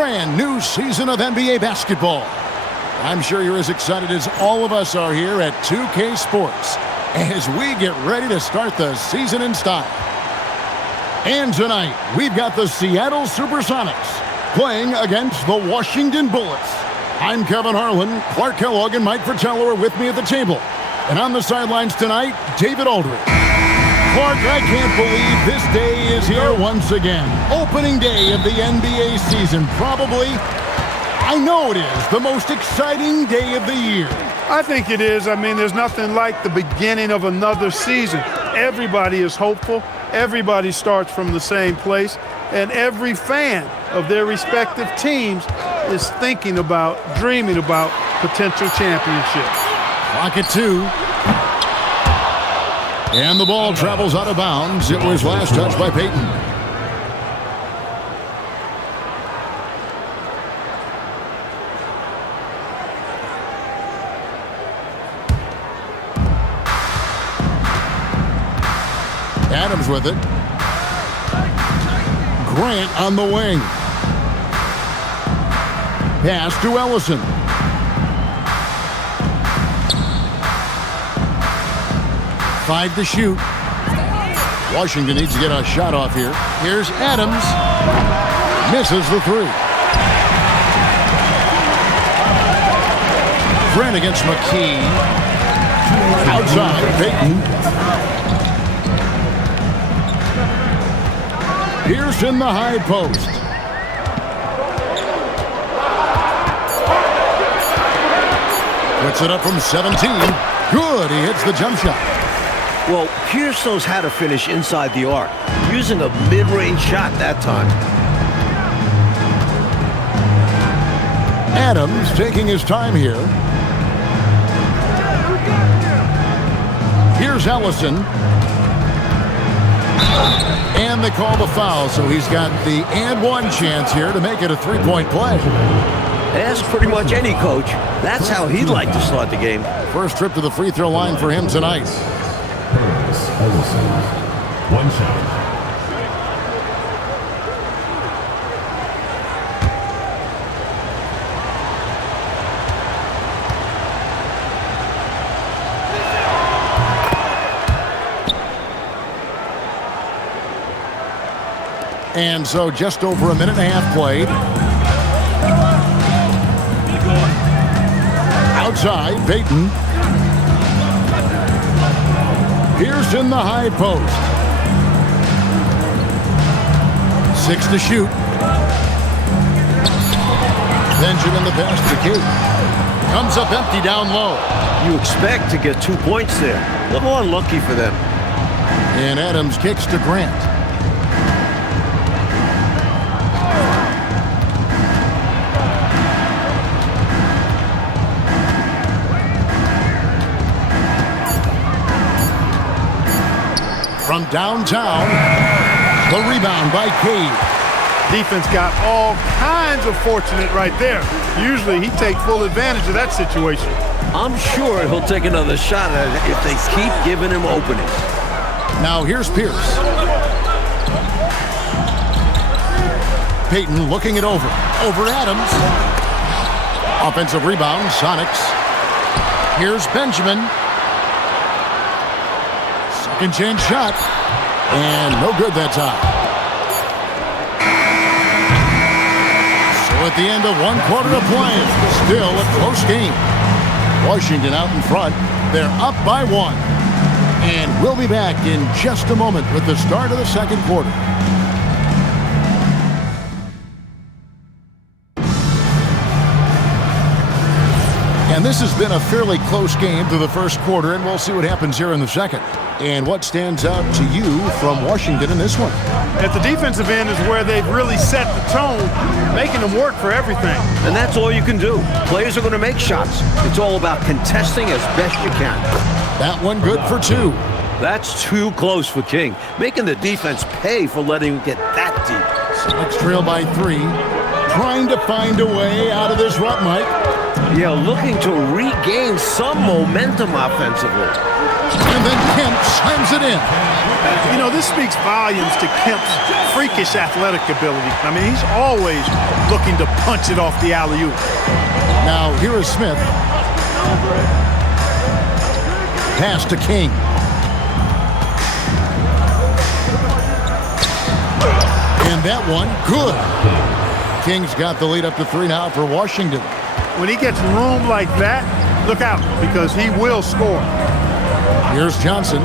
brand new season of NBA basketball. I'm sure you're as excited as all of us are here at 2K Sports as we get ready to start the season in style. And tonight, we've got the Seattle SuperSonics playing against the Washington Bullets. I'm Kevin Harlan. Clark Kellogg and Mike Fratello are with me at the table. And on the sidelines tonight, David Aldridge. Clark, I can't believe this day is here once again. Opening day of the NBA season. Probably, I know it is, the most exciting day of the year. I think it is. I mean, there's nothing like the beginning of another season. Everybody is hopeful. Everybody starts from the same place. And every fan of their respective teams is thinking about, dreaming about potential championship. Clock at 2. And the ball travels out of bounds. It was last touched by Payton. Adams with it. Grant on the wing. Pass to Ellison. Five to shoot. Washington needs to get a shot off here. Here's Adams. Misses the three. Grant against McKee. Outside, Payton. Pierce in the high post. Puts it up from 17. Good, he hits the jump shot. Well, Pierce knows how to finish inside the arc, using a mid-range shot that time. Adams taking his time here. Here's Ellison. And they call the foul, so he's got the and one chance here to make it a three-point play. Ask pretty much any coach. That's how he'd like to start the game. First trip to the free throw line for him tonight. Ellison, one shot. And so just over a minute and a half played. Outside, Payton. Pierce in the high post. 6 to shoot. Benjamin the pass to Kate. Comes up empty down low. You expect to get 2 points there. A little unlucky for them. And Adams kicks to Grant. From downtown, the rebound by Cade. Defense got all kinds of fortunate right there. Usually he takes full advantage of that situation. I'm sure he'll take another shot at it if they keep giving him openings. Now here's Pierce. Payton looking it over. Over Adams. Offensive rebound, Sonics. Here's Benjamin. Second chance shot. And no good that time. So at the end of one quarter of play, still a close game. Washington out in front. They're up by 1. And we'll be back in just a moment with the start of the second quarter. And this has been a fairly close game through the first quarter, and we'll see what happens here in the second. And what stands out to you from Washington in this one? At the defensive end is where they've really set the tone, making them work for everything. And that's all you can do. Players are going to make shots. It's all about contesting as best you can. That one good for 2. That's too close for King, making the defense pay for letting him get that deep. Sonics trail by 3. Trying to find a way out of this rut, Mike. Yeah, looking to regain some momentum offensively. And then Kemp slams it in. You know, this speaks volumes to Kemp's freakish athletic ability. I mean, he's always looking to punch it off the alley-oop. Now, here is Smith. Pass to King. And that one, good. King's got the lead up to 3 now for Washington. When he gets room like that, look out, because he will score. Here's Johnson.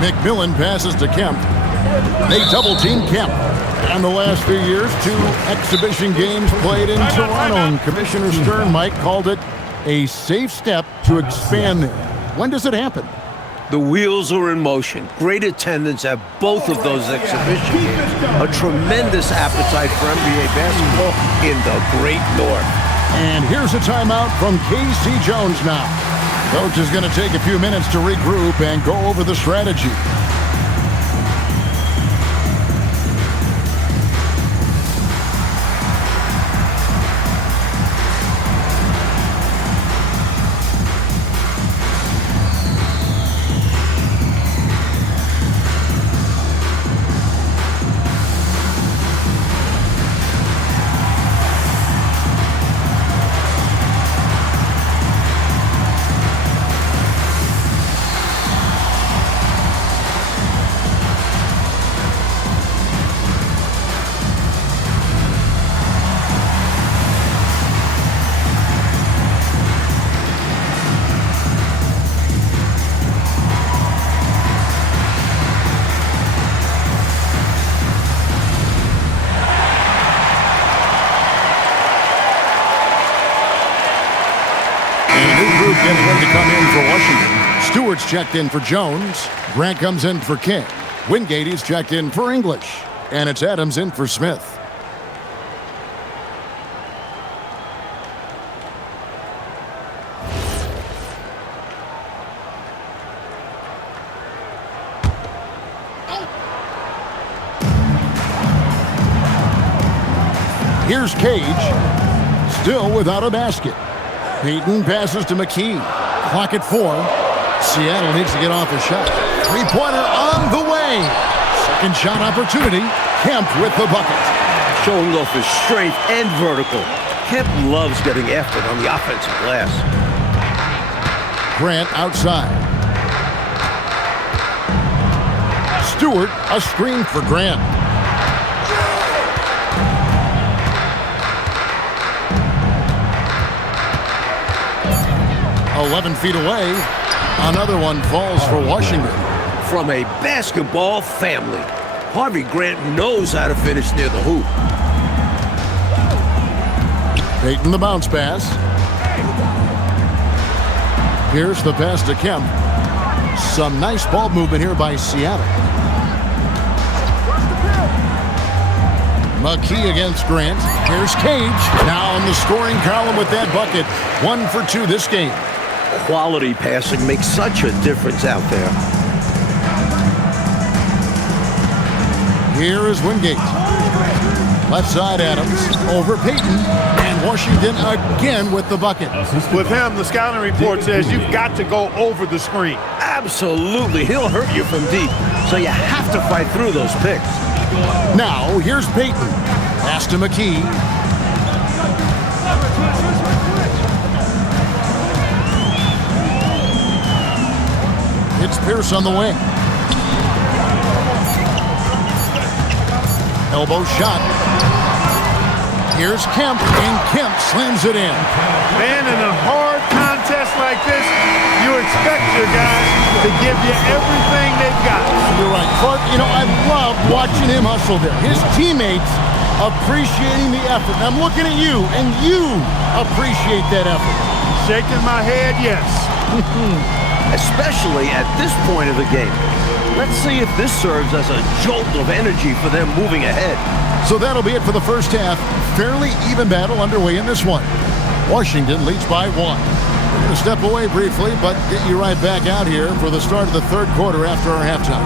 McMillan passes to Kemp. They double-team Kemp. And the last few years, 2 exhibition games played in Toronto. And Commissioner Stern, Mike, called it a safe step to expand there. When does it happen? The wheels are in motion. Great attendance at both of those exhibition games. A tremendous appetite for NBA basketball in the Great North. And here's a timeout from K.C. Jones now. Coach is going to take a few minutes to regroup and go over the strategy. Getting ready to come in for Washington. Stewart's checked in for Jones. Grant comes in for King. Wingate is checked in for English. And it's Adams in for Smith. Here's Cage, still without a basket. Payton passes to McKee. Clock at 4. Seattle needs to get off a shot. Three-pointer on the way. Second shot opportunity. Kemp with the bucket. Showing off his strength and vertical. Kemp loves getting after it on the offensive glass. Grant outside. Stewart, a screen for Grant. .11 feet away. Another one falls for Washington. From a basketball family, Harvey Grant knows how to finish near the hoop. Payton the bounce pass. Here's the pass to Kemp. Some nice ball movement here by Seattle. McKee against Grant. Here's Cage. Now in the scoring column with that bucket. 1 for 2 this game. Quality passing makes such a difference out there. Here is Wingate. Left side Adams. Over Payton. And Washington again with the bucket. With him, the scouting report says you've got to go over the screen. Absolutely. He'll hurt you from deep. So you have to fight through those picks. Now, here's Payton. Pass to McKee. It's Pierce on the wing. Elbow shot. Here's Kemp, and Kemp slams it in. Man, in a hard contest like this, you expect your guys to give you everything they've got. You're right, Clark. You know, I love watching him hustle there. His teammates appreciating the effort. And I'm looking at you, and you appreciate that effort. Shaking my head, yes. Especially at this point of the game. Let's see if this serves as a jolt of energy for them moving ahead. So that'll be it for the first half. Fairly even battle underway in this one. Washington leads by 1. We're going to step away briefly, but get you right back out here for the start of the third quarter after our halftime.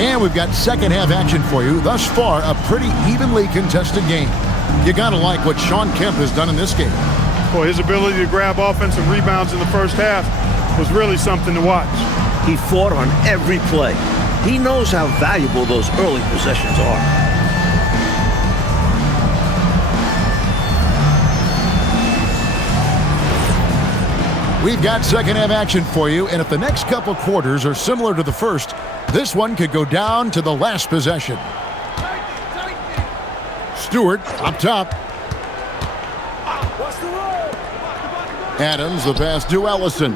And we've got second half action for you. Thus far, a pretty evenly contested game. You gotta like what Sean Kemp has done in this game. Boy, his ability to grab offensive rebounds in the first half was really something to watch. He fought on every play. He knows how valuable those early possessions are. We've got second half action for you, and if the next couple quarters are similar to the first, this one could go down to the last possession. Stewart up top. Adams, the pass to Ellison.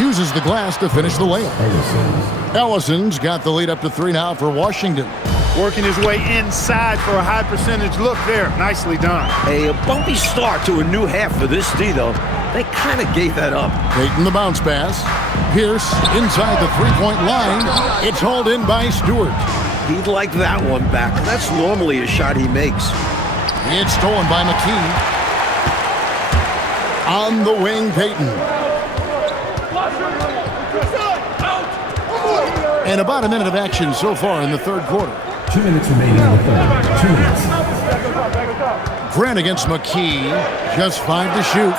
Uses the glass to finish the layup. Ellison's got the lead up to 3 now for Washington. Working his way inside for a high percentage look there. Nicely done. A bumpy start to a new half for this D, though. They kind of gave that up. Payton the bounce pass. Pierce inside the three-point line. It's hauled in by Stewart. He'd like that one back. That's normally a shot he makes. It's stolen by McKee. On the wing, Payton. And about a minute of action so far in the third quarter. 2 minutes remaining in the third. 2 minutes. Grant against McKee. Just 5 to shoot.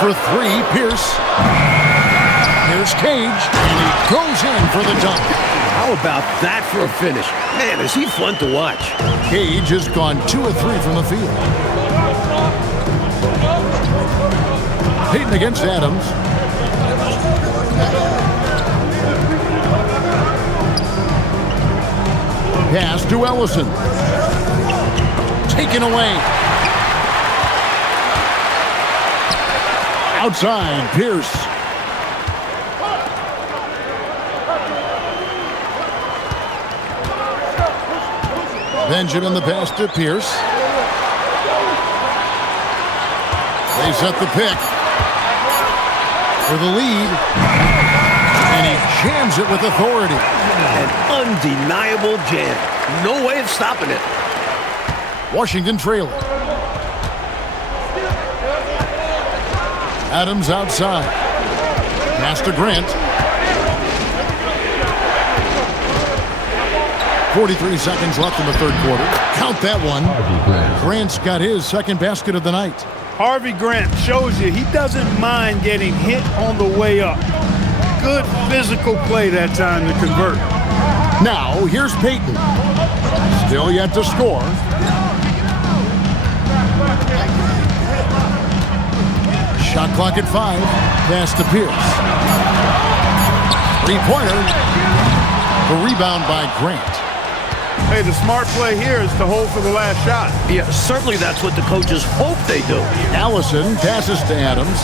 For 3, Pierce. Here's Cage. And he goes in for the dunk. How about that for a finish? Man, is he fun to watch. Cage has gone 2 of 3 from the field. Payton against Adams. Pass to Ellison. Taken away. Outside, Pierce. Benjamin the pass to Pierce. They set the pick for the lead. And he jams it with authority. An undeniable jam. No way of stopping it. Washington trailing. Adams outside. Pass to Grant. 43 seconds left in the third quarter. Count that one. Grant's got his second basket of the night. Harvey Grant shows you he doesn't mind getting hit on the way up. Good physical play that time to convert. Now, here's Payton. Still yet to score. Shot clock at 5. Pass to Pierce. Three-pointer. The rebound by Grant. Hey, the smart play here is to hold for the last shot. Yeah, certainly that's what the coaches hope they do. Allison passes to Adams.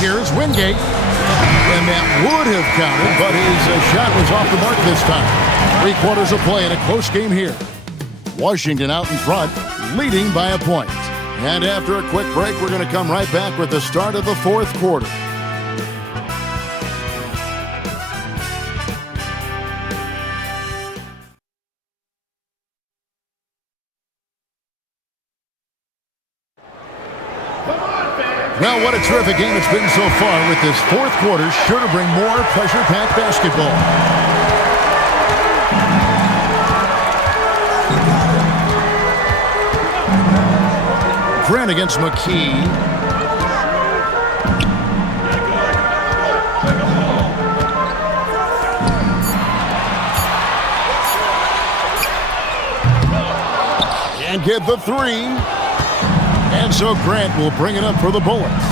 Here's Wingate. And that would have counted, but his shot was off the mark this time. 3 quarters of play in a close game here. Washington out in front, leading by a point. And after a quick break, we're going to come right back with the start of the fourth quarter. Well, what a terrific game it's been so far, with this fourth quarter sure to bring more pressure-packed basketball. Grant against McKee. And get the 3. And so Grant will bring it up for the Bullets.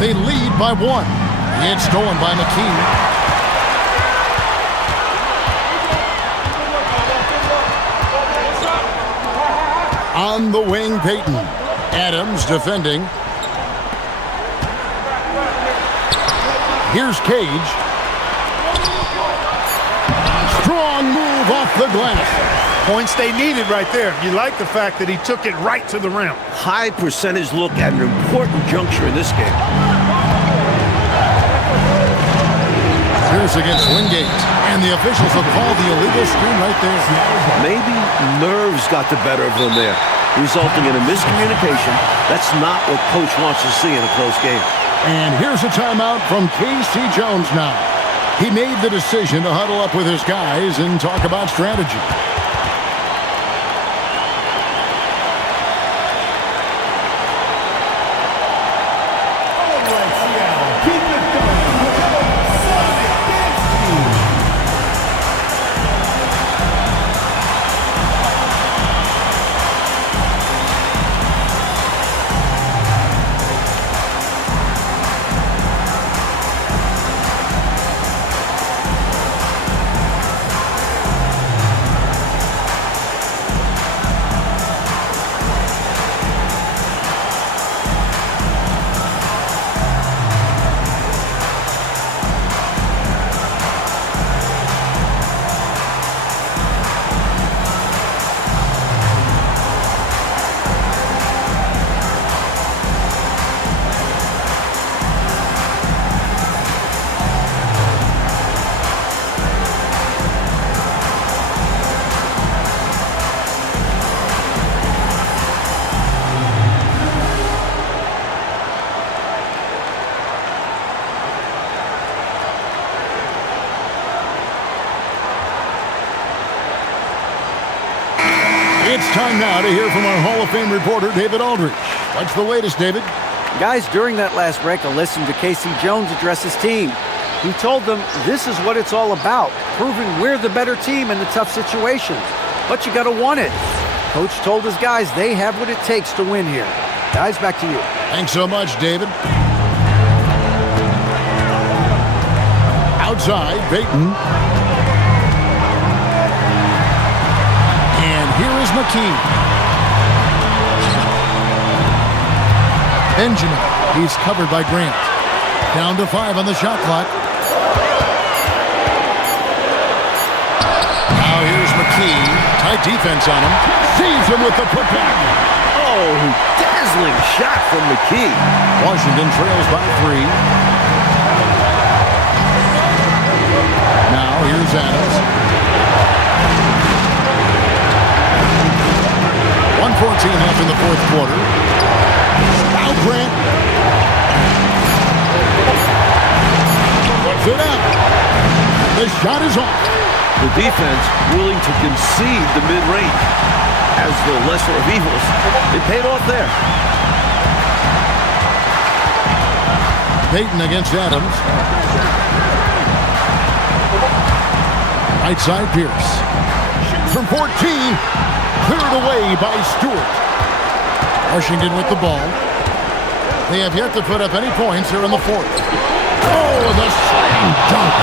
They lead by 1. It's stolen by McKee. On the wing, Payton. Adams defending. Here's Cage. Strong move off the glass. Points they needed right there. You like the fact that he took it right to the rim. High percentage look at an important juncture in this game. Pierce against Wingate. And the officials will call the illegal screen right there. Maybe nerves got the better of them there, resulting in a miscommunication. That's not what Coach wants to see in a close game. And here's a timeout from Casey Jones now. He made the decision to huddle up with his guys and talk about strategy. It's time now to hear from our Hall of Fame reporter, David Aldridge. What's the latest, David? Guys, during that last break, I listened to Casey Jones address his team. He told them this is what it's all about, proving we're the better team in the tough situations. But you got to want it. Coach told his guys they have what it takes to win here. Guys, back to you. Thanks so much, David. Outside, Peyton. And here is McKee. Benjamin. He's covered by Grant. Down to 5 on the shot clock. Now here's McKee. Tight defense on him. Sees him with the putback. Oh, dazzling shot from McKee. Washington trails by 3. Now here's Adams. 1:14 left in the fourth quarter. Now Grant. Puts it up. The shot is off. The defense willing to concede the mid-range as the lesser of evils. It paid off there. Peyton against Adams. Right side Pierce. From 14. Cleared away by Stewart. Washington with the ball. They have yet to put up any points here in the fourth. Oh, the slam dunk.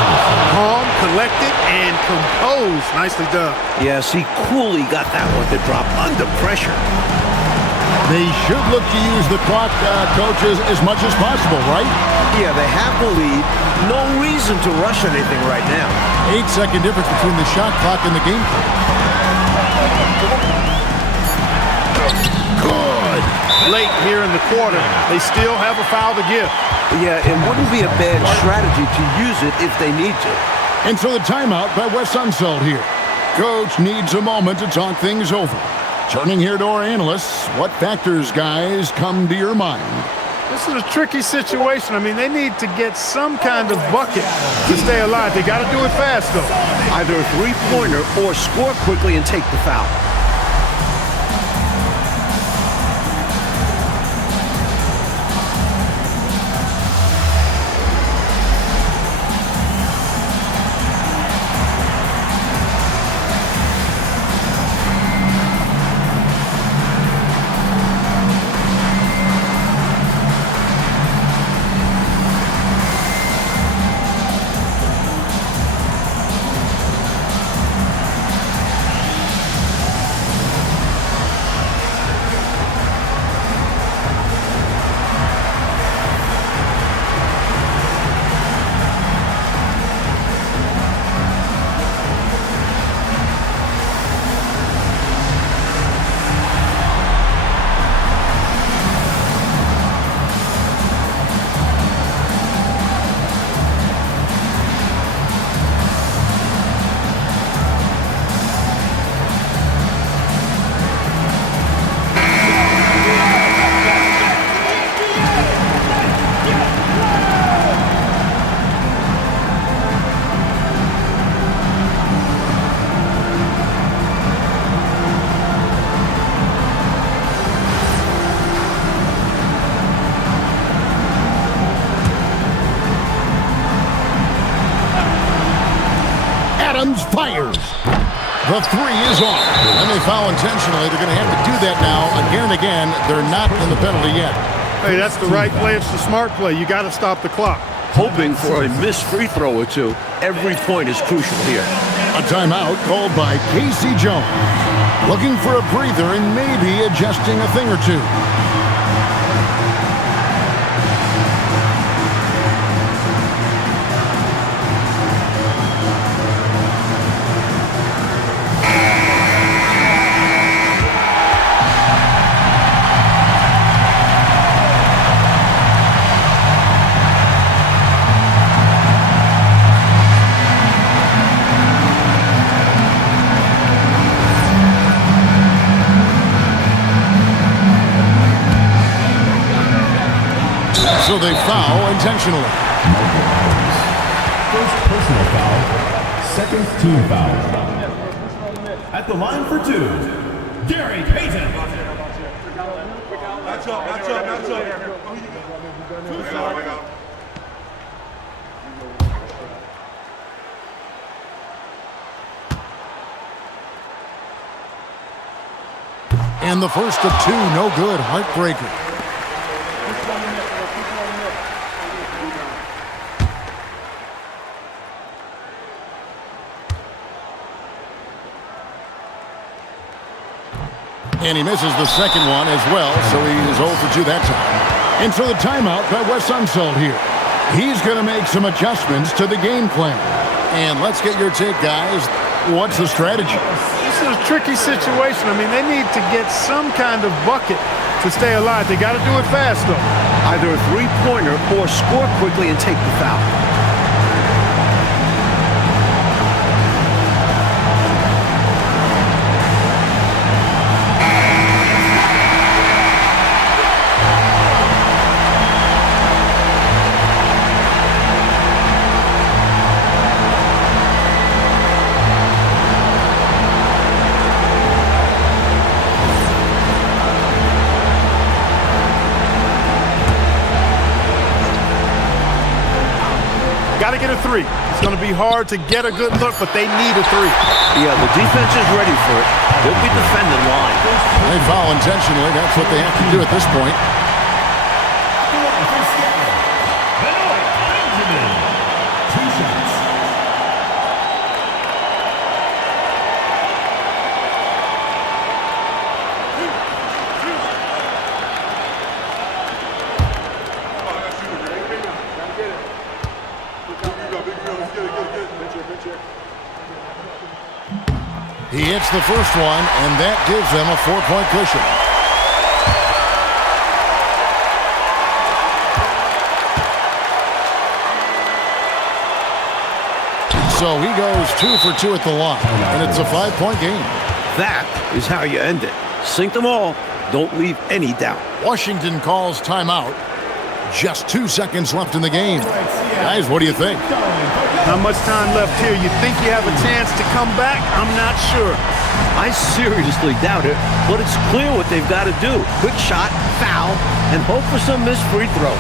Calm, collected, and composed. Nicely done. Yes, he coolly got that one to drop under pressure. They should look to use the clock, coaches, as much as possible, right? Yeah, they have the lead. No reason to rush anything right now. 8-second difference between the shot clock and the game clock. Good. Late here in the quarter, they still have a foul to give. Yeah, it wouldn't be a bad strategy to use it if they need to. And so the timeout by Wes Unseld here. Coach needs a moment to talk things over. Turning here to our analysts, what factors, guys, come to your mind? This is a tricky situation. I mean, they need to get some kind of bucket to stay alive. They got to do it fast, though. Either a three-pointer or score quickly and take the foul. Jones fires. The three is off. And they foul intentionally. They're going to have to do that now again and again. They're not in the penalty yet. Hey, that's the right play. It's the smart play. You got to stop the clock. Hoping for a missed free throw or two. Every point is crucial here. A timeout called by Casey Jones. Looking for a breather and maybe adjusting a thing or two. So they foul intentionally. First personal foul, second team foul. At the line for two, Gary Payton. Match up. And the first of two, no good, heartbreaker. And he misses the second one as well, so he is 0 for 2 that time. And so the timeout by Wes Unseld here. He's going to make some adjustments to the game plan. And let's get your take, guys. What's the strategy? This is a tricky situation. I mean, they need to get some kind of bucket to stay alive. They got to do it fast, though. Either a three-pointer or score quickly and take the foul. Got to get a three. It's going to be hard to get a good look, but they need a three. Yeah, the defense is ready for it. They'll be defending line. They foul intentionally. That's what they have to do at this point. Two shots. He hits the first one, and that gives them a 4-point cushion. So he goes 2 for 2 at the line, and it's a 5-point game. That is how you end it. Sink them all. Don't leave any doubt. Washington calls timeout. Just 2 seconds left in the game. Guys, what do you think? Not much time left here. You think you have a chance to come back? I'm not sure. I seriously doubt it, but it's clear what they've got to do. Quick shot, foul, and hope for some missed free throws.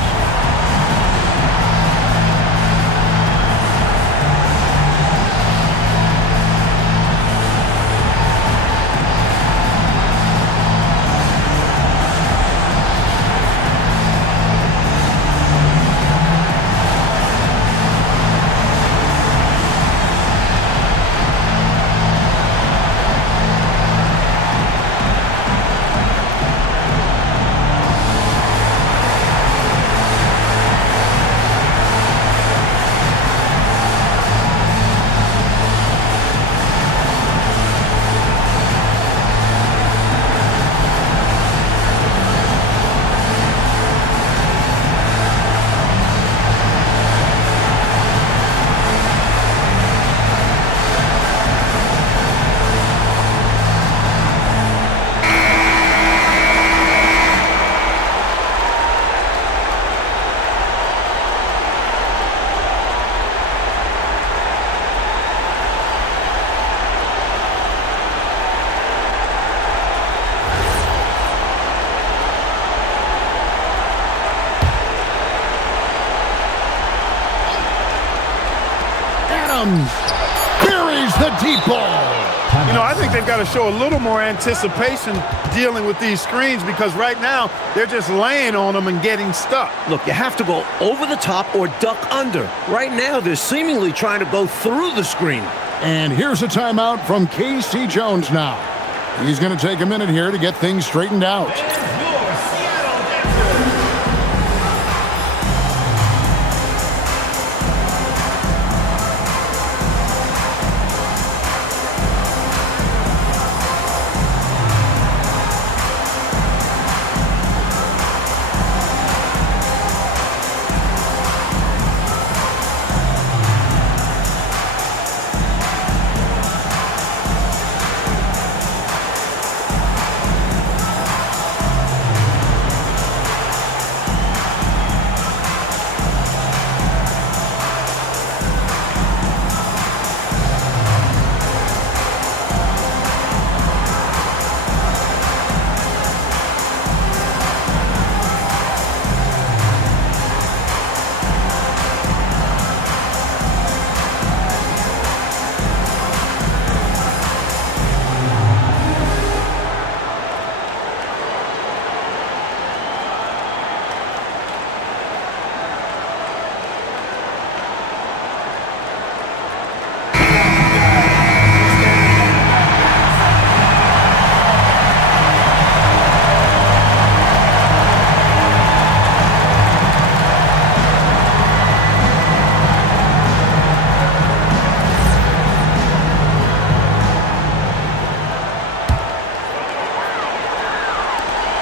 Buries the deep ball. You know, I think they've got to show a little more anticipation dealing with these screens because right now they're just laying on them and getting stuck. Look, you have to go over the top or duck under. Right now, they're seemingly trying to go through the screen. And here's a timeout from Casey Jones now. He's going to take a minute here to get things straightened out.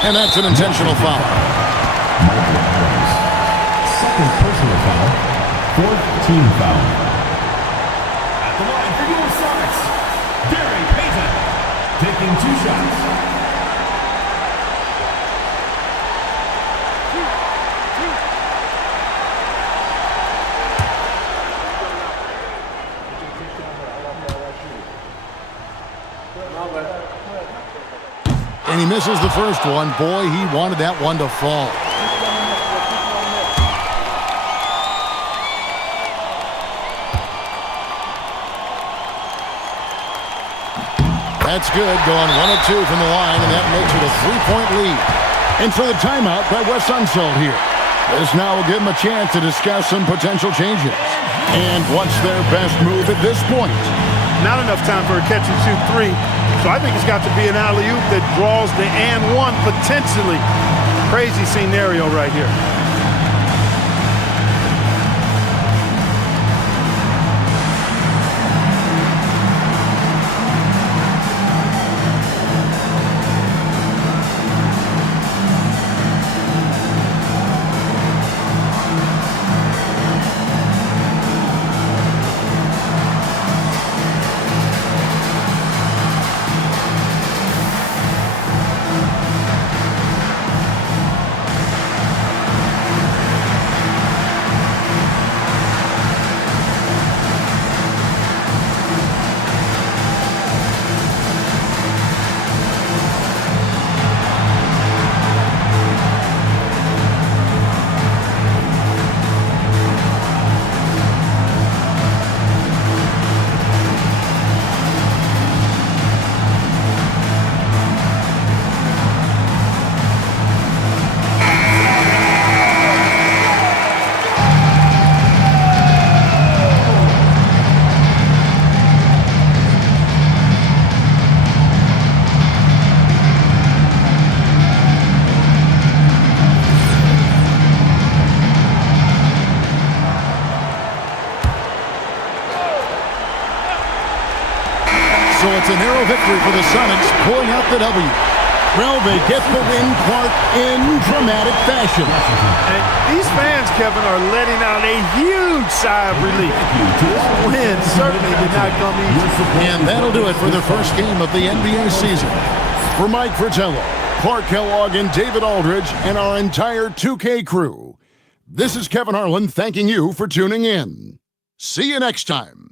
And that's an intentional foul. Second personal foul. Fourth team foul. At the line for SuperSonics, Gary Payton, taking 2 shots. And he misses the first one. Boy, he wanted that one to fall. That's good, going 1 of 2 from the line, and that makes it a 3-point lead. And so the timeout by Wes Unseld here. This now will give him a chance to discuss some potential changes. And what's their best move at this point? Not enough time for a catch-and-shoot 3. So I think it's got to be an alley-oop that draws the and one potentially. Crazy scenario right here. So it's a narrow victory for the Sonics, pulling out the W. Well, they get the win, Clark, in dramatic fashion. And these fans, Kevin, are letting out a huge sigh of relief. This win certainly did not come easy. And that'll do it for the first game of the NBA season. For Mike Fratello, Clark Kellogg, and David Aldridge, and our entire 2K crew, this is Kevin Harlan thanking you for tuning in. See you next time.